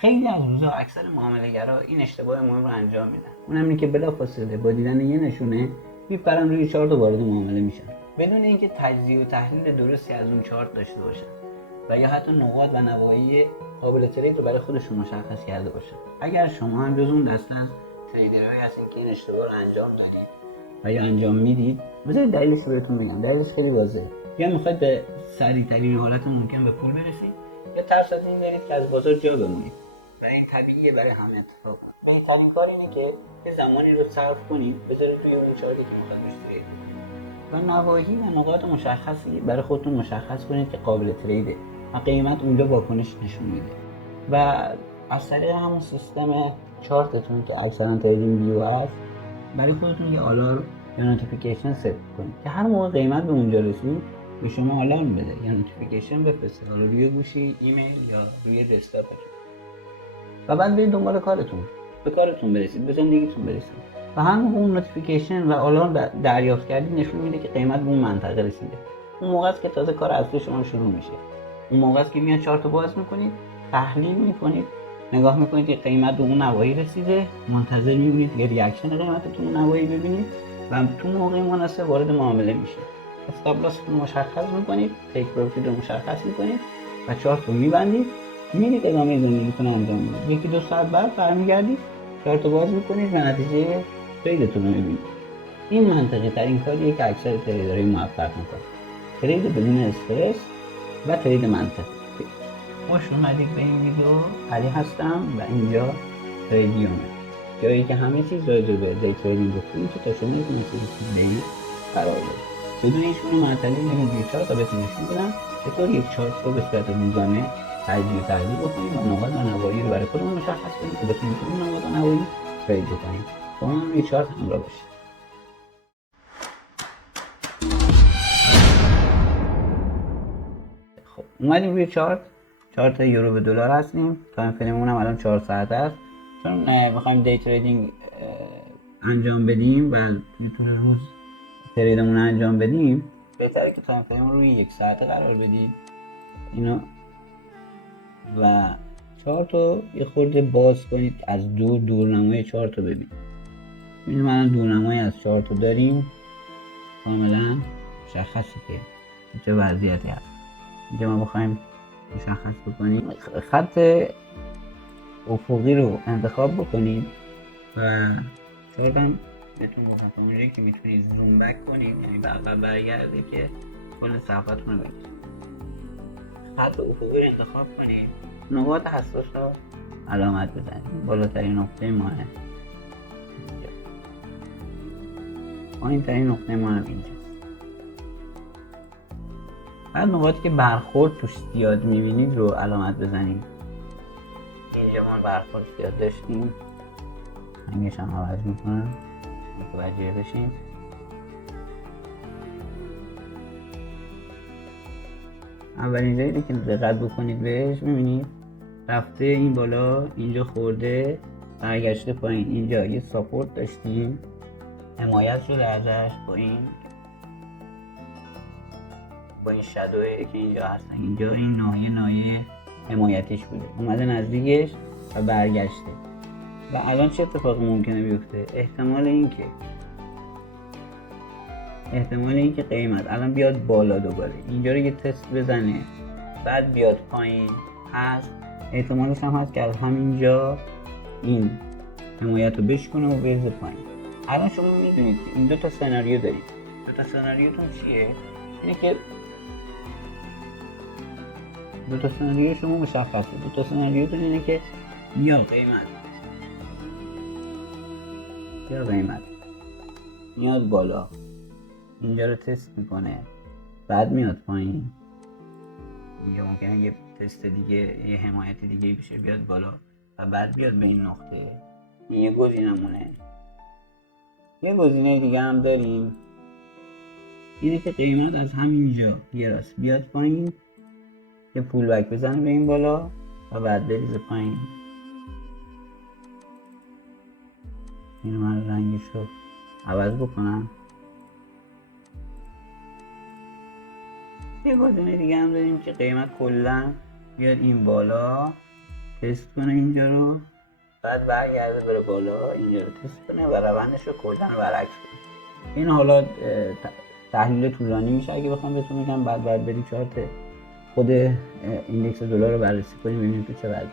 خیلی از روزا اکثر معامله‌گرا این اشتباه مهم رو انجام میدن، اونم اینه که بلافاصله با دیدن یه نشونه میپرن روی چارت و وارد معامله میشن بدون اینکه تجزیه و تحلیل درستی از اون چارت داشته باشن و یا حتی نقاط و نواحی قابل ترید رو برای خودشون مشخص کرده باشن. اگر شما هم جز اون دسته از تریدرهایی هستین که این اشتباه رو انجام دادید و یا انجام میدید، بذارید دلیلش رو بهتون بگم. دلیلش خیلی واضحه. یا میخواید به سریع‌ترین حالت ممکن به پول برسید، یا ترس از این دارید که از بازار جا بمونید. و این طبیعیه برای همه اتفاق بود. بهترین کار اینه که یه زمانی رو صرف کنید بذارید روی اون چارتی که میخواید روش ترید و نواحی و نقاط مشخصی برای خودتون مشخص کنید که قابل تریده و قیمت اونجا واکنش نشون میده و از طریق همون سیستم چارتتون که اکثرا تریدینگ ویو هست برای خودتون یه آلارم یا نوتیفیکیشن ست کنید که هر موقع قیمت به اونجا رسید به شما آلارم بده یا نوتیفیکیشن بفرسته، حالا روی گوشی، ایمیل یا روی دسکتاپتون. و بعد برید دنبال کارتون، به کارتون برسید، به زندگیتون برسید. و همون اون نوتیفیکیشن و آلارم دریافت کردید نشون میده که قیمت به اون منطقه رسیده. اون موقع است که تازه کار اصلی شما شروع میشه. اون موقع است که میاد چارت رو باز میکنید، تحلیل میکنید، نگاه میکنید که قیمت به اون نواحی رسیده، منتظر میمونید که ریاکشن قیمتتون اون نواحی ببینید و تو موقع مناسب وارد معامله میشید. استاپ لاستون رو مشخص میکنید، تیک پروفیت رو مشخص میکنید و چارت رو میبندید، میرید ادامه زندگیتون انجام میدید. یکی دو ساعت بعد برمیگردید، چارت رو باز میکنید و نتیجه تریدتون رو میبینید. این منطقی ترین کاریه که اکثر تریدرهای موفق میکنن. ترید بدون استرس و ترید منطقی. خوش اومدید به این ویدیو. علی هستم و اینجا تریدیومه، جایی که همه چیز راجع به دی تریدینگ گفتیم که تا شما یک مسیر دی قرار داره. بدون هیچ گونه معطلی میریم روی چارت تا بهتون نشون بدم چطور یک چارت رو به صورت روزانه تجزیه و تحلیل بکنیم و نقاط و نواحی رو برای خودمون مشخص کنیم که بتونیم تو اون نقاط و نواحی ترید بکنیم. با هم روی چارت همراه باشید. خب اومدیم روی چارت یورو به دلار هستیم. تایم فریممون هم الان 4 ساعت است. چون بخوایم دی تریدینگ انجام بدیم و طول روز تریدمون انجام بدیم، بهتره که تایم فریم روی 1 ساعته قرار بدید اینو و چارت رو یه خورده باز کنید، از دورنمای چارت رو ببینید. ببینید الان دورنمای از چارت رو داریم، کاملا مشخصه که چه وضعیتی هست. اینجا ما بخوایم مشخص بکنیم خط افقی رو انتخاب بکنید و چارت هم میتونید تا اونجایی که میتونید زوم بک کنید، یعنی به عقب برگرده که کل صفحتون رو ببینید. خط افقی رو انتخاب کنید، نقاط حساس رو علامت بزنید. بالاترین نقطه ما اینجا، پایین ترین نقطه ما هم اینجاست. بعد نقاطی که برخورد توش زیاد میبینید رو علامت بزنید. اینجا ما برخورد زیاد داشتیم، رنگش هم عوض میکنم متوجه بشین. اولین جایی که دقت بکنید بهش، میبینید رفته این بالا، اینجا خورده، برگشته پایین. اینجا یه ساپورت داشتیم، حمایت شده ازش با این شادویی که اینجا هستن. اینجا این ناحیه حمایتش بوده، اومده نزدیکش و برگشته. و الان چه اتفاقی ممکنه بیفته؟ احتمال اینکه قیمت الان بیاد بالا، دوباره اینجا رو یه تست بزنه، بعد بیاد پایین. هست احتمالش هم هست که از همینجا این حمایت رو بشکنه و بریزه پایین. الان شما میدونید که این 2 سناریو دارید. 2 سناریوتون چیه؟ اینه که 2 سناریو شما مشخصه. 2 سناریوتون اینه که یا قیمت میاد بالا، اینجا رو تست میکنه، بعد میاد پایین. اینجا ممکنه یه تست دیگه، یه حمایت دیگه بشه، بیاد بالا و بعد بیاد به این نقطه. این یه گزینمونه. یه گزینه دیگه هم داریم، اینه که قیمت از همینجا یه راست بیاد پایین، یه پول بک بزنه به این بالا و بعد بریزه پایین. اینو من رنگش رو عوض بکنم. یه گزینه دیگه هم داریم که قیمت کلا بیاد این بالا، تست کنه اینجا رو، بعد برگرده بره بالا اینجا رو تست کنه و روندش رو کلا برعکس کنه. این حالا تحلیل طولانی میشه اگه بخوام بهتون میگم. بعد بری چارت خود ایندکس دلار رو بررسی کنیم ببینیم تو چه وضعیه.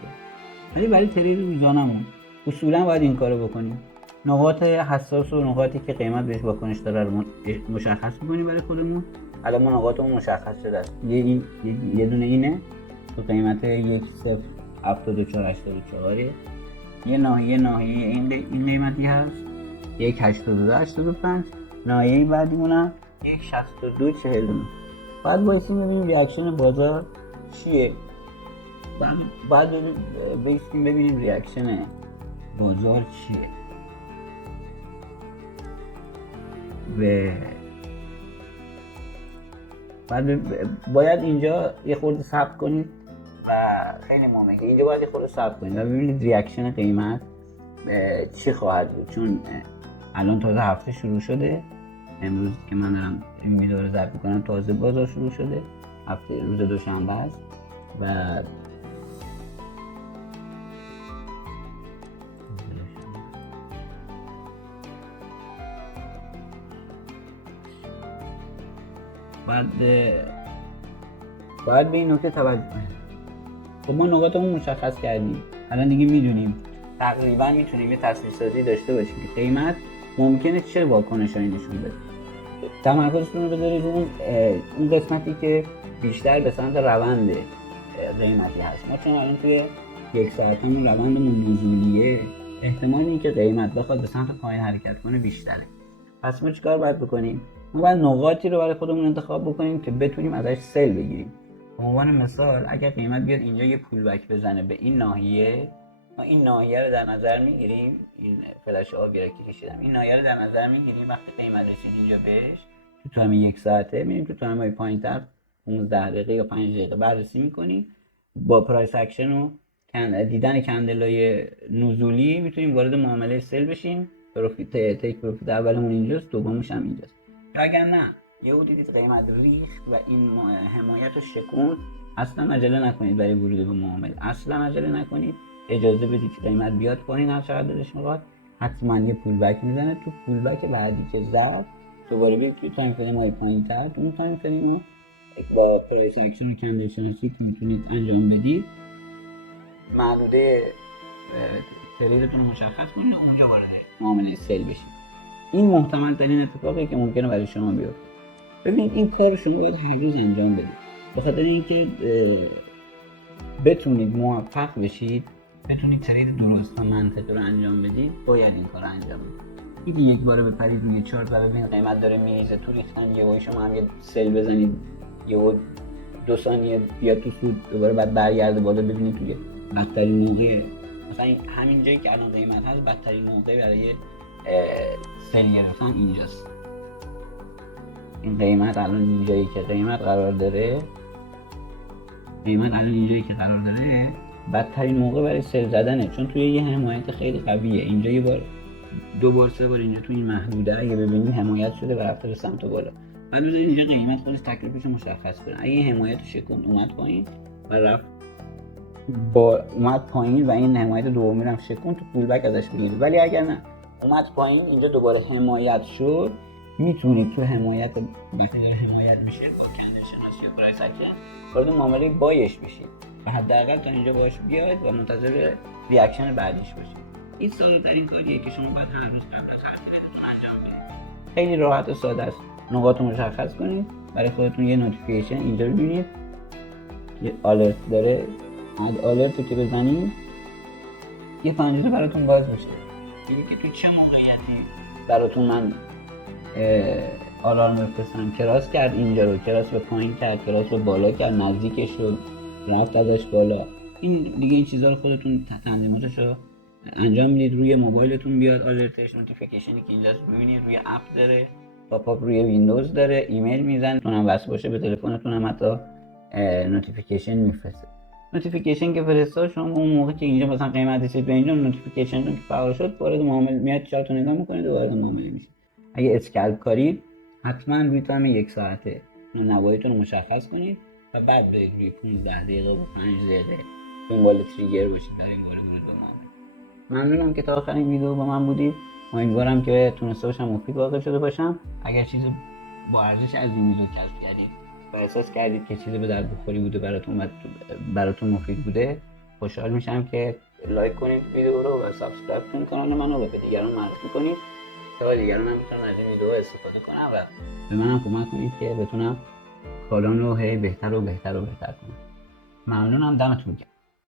ولی برای ترید روزانمون اصولا باید این کارو بکنیم. نقاط حساس و نقاطی که قیمت بهش واکنش داره رو مشخص می‌کنیم برای خودمون. الان ما نقاطمون مشخص شده است. یه دونه اینه تو قیمت 107484 یه ناحیه این قیمتی هست 18285. ناحیه بعدیمون هم 16249. بعد وایسیم ببینیم ریاکشن بازار چیه. بعد ببینیم ریاکشن بازار چیه و بعد باید اینجا یه خورده صبر کنید و خیلی مهمه که اینجا باید یه خورده صبر کنید و ببینید ریاکشن قیمت چی خواهد بود، چون الان تازه هفته شروع شده. امروز که من دارم این ویدیو رو ضبط می‌کنم تازه بازار شروع شده، هفته روز دوشنبه است و باید به این نکته توجه کنیم. خب ما نقاطمون مشخص کردیم، الان دیگه میدونیم تقریبا میتونیم یه تصویرسازی داشته باشیم که قیمت ممکنه چه واکنشایی نشون بده. تمرکزتون رو بذارید اون قسمتی که بیشتر به سمت روند قیمتی هست. ما چون الان توی یک ساعتمون روندمون نزولیه، احتمال اینکه قیمت بخواد به سمت پایین حرکت کنه بیشتره. پس ما چیکار باید بکنیم؟ ما باید نقاطی رو برای خودمون انتخاب بکنیم که بتونیم ازش سل بگیریم. به عنوان مثال اگر قیمت بیاد اینجا یه پولبک بزنه به این ناحیه، ما این ناحیه رو در نظر میگیریم. این فلش آبی رو کشیدم، این ناحیه رو در نظر میگیریم. وقتی قیمت رسید اینجا بهش تو تایم یک ساعته میریم تو تایم‌های پایین‌تر 15 دقیقه یا 5 دقیقه بررسی میکنیم. با پرایس اکشن و دیدن کندلای نزولی میتونیم وارد معامله سل بشیم. تیک پروفیت اولمون اینجاست، دومش هم اینجاست. اگر نه یهو دیدید قیمت ریخت و این حمایت رو شکوند، اصلا عجله نکنید برای ورود به معامله. اصلا عجله نکنید، اجازه بدید قیمت بیاد پایین هر چقدر دلش میخواد. حتما یه پول بک میزنه. تو پول بک بعدی که زد دوباره برید توی تایم فریم های پایین‌تر، تو اون تایم فریم ها با پرایس اکشن و کندل شناسی که میتونید انجام بدید محدوده تریدتون رو مشخص کنید و اونجا وارد معامله سیل بشید. این محتمل ترین اتفاقی که ممکنه برای شما بیفته. ببینید این کار رو شما باید هر روز انجام بدید به خاطر اینکه بتونید موفق بشید، بتونید ترید درست و منطقی رو انجام بدید. باید این کار رو انجام بدید. دیدی یک بار بپرید روی چارت و ببینید قیمت داره میریزه تو ریختن، یهو شما هم یه سل بزنید، یهو 2 ثانیه بیاد تو سود، دوباره بعد برگرده بالا، ببینید توی بدترین موقع، مثلا همین جایی که الان قیمت هست بدترین موقع برای سل گرفتن اینجاست. این قیمت الان اینجایی که قیمت قرار داره، بدترین موقع برای سل زدنه، چون توی یه حمایت خیلی قویه. اینجا یه بار، 2 بار، 3 بار اینجا توی این محدوده اگه ببینید حمایت شده و رفته به سمت بالا. بعد بذارید اینجا قیمت خودش تکلیفش رو مشخص کنه. اگه این حمایت رو شکوند اومد پایین و رفت اومد پایین و این حمایت دومی رو هم شکوند، تو پول بک ازش بگیرید. ولی اگر نه اومد پایین اینجا دوباره حمایت شد، میتونید تو حمایت وقتی داره حمایت میشه با کندل شناسی و پرایس اکشن وارد معامله بایش بشید و حداقل تا اینجا باش بیاید و منتظر ریاکشن بعدیش باشید. این ساده ترین کاریه که شما باید هر روز قبل از هر تریدتون انجام بدید. خیلی راحت و ساده است. نقاط رو مشخص کنید، برای خودتون یه نوتیفیکیشن اینجا ببینید، یه آلرت داره، اد آلرت رو که بزنید یه پنجره براتون باز میشه میگه که تو چه موقعیتی براتون من آلارم بفرستم. کراس کرد اینجا رو، کراس به پایین کرد، کراس رو بالا کرد، نزدیکش رو رفت ازش بالا. این دیگه این چیزا رو خودتون تنظیماتش رو انجام میدید. روی موبایلتون بیاد آلرتش، نوتیفیکیشنی که اینجاست ببینید، روی اپ داره، پاپ اپ روی ویندوز داره، ایمیل میزنه، تونم وصل باشه به تلفنتون هم حتی نوتیفیکیشن میفرسته. نوتیفیکیشن که فرستاد شما اون موقع که اینجا مثلا قیمت رسید به اینجا، نوتیفیکیشن که فعال شد وارد معامله میاد، چارت رو نگاه میکنید و وارد معامله میشید. اگه اسکلپ کارید حتما روی تایم 1 ساعته نوایتون رو مشخص کنید و بعد برید روی 15 دقیقه و 5 دقیقه دنبال تریگر باشید در این باره ورود به معامله. ممنونم که تا آخرین ویدیو با من بودید. امیدوارم که تونسته باشم مفید واقع شده باشم. اگر چیزی با ارزش از این ویدیو کسب کردید و احساس کردید که چیزی به درد بخوری بوده براتون مفید بوده، خوشحال میشم که لایک کنید ویدیو رو و سابسکرایب کنید کانال منو و به دیگران معرفی کنید تا دیگران هم بتونن از این ویدیو استفاده کنن و به منم کمک کنید که بتونم کانال رو بهتر و بهتر کنم. ممنونم، دمتون گرم.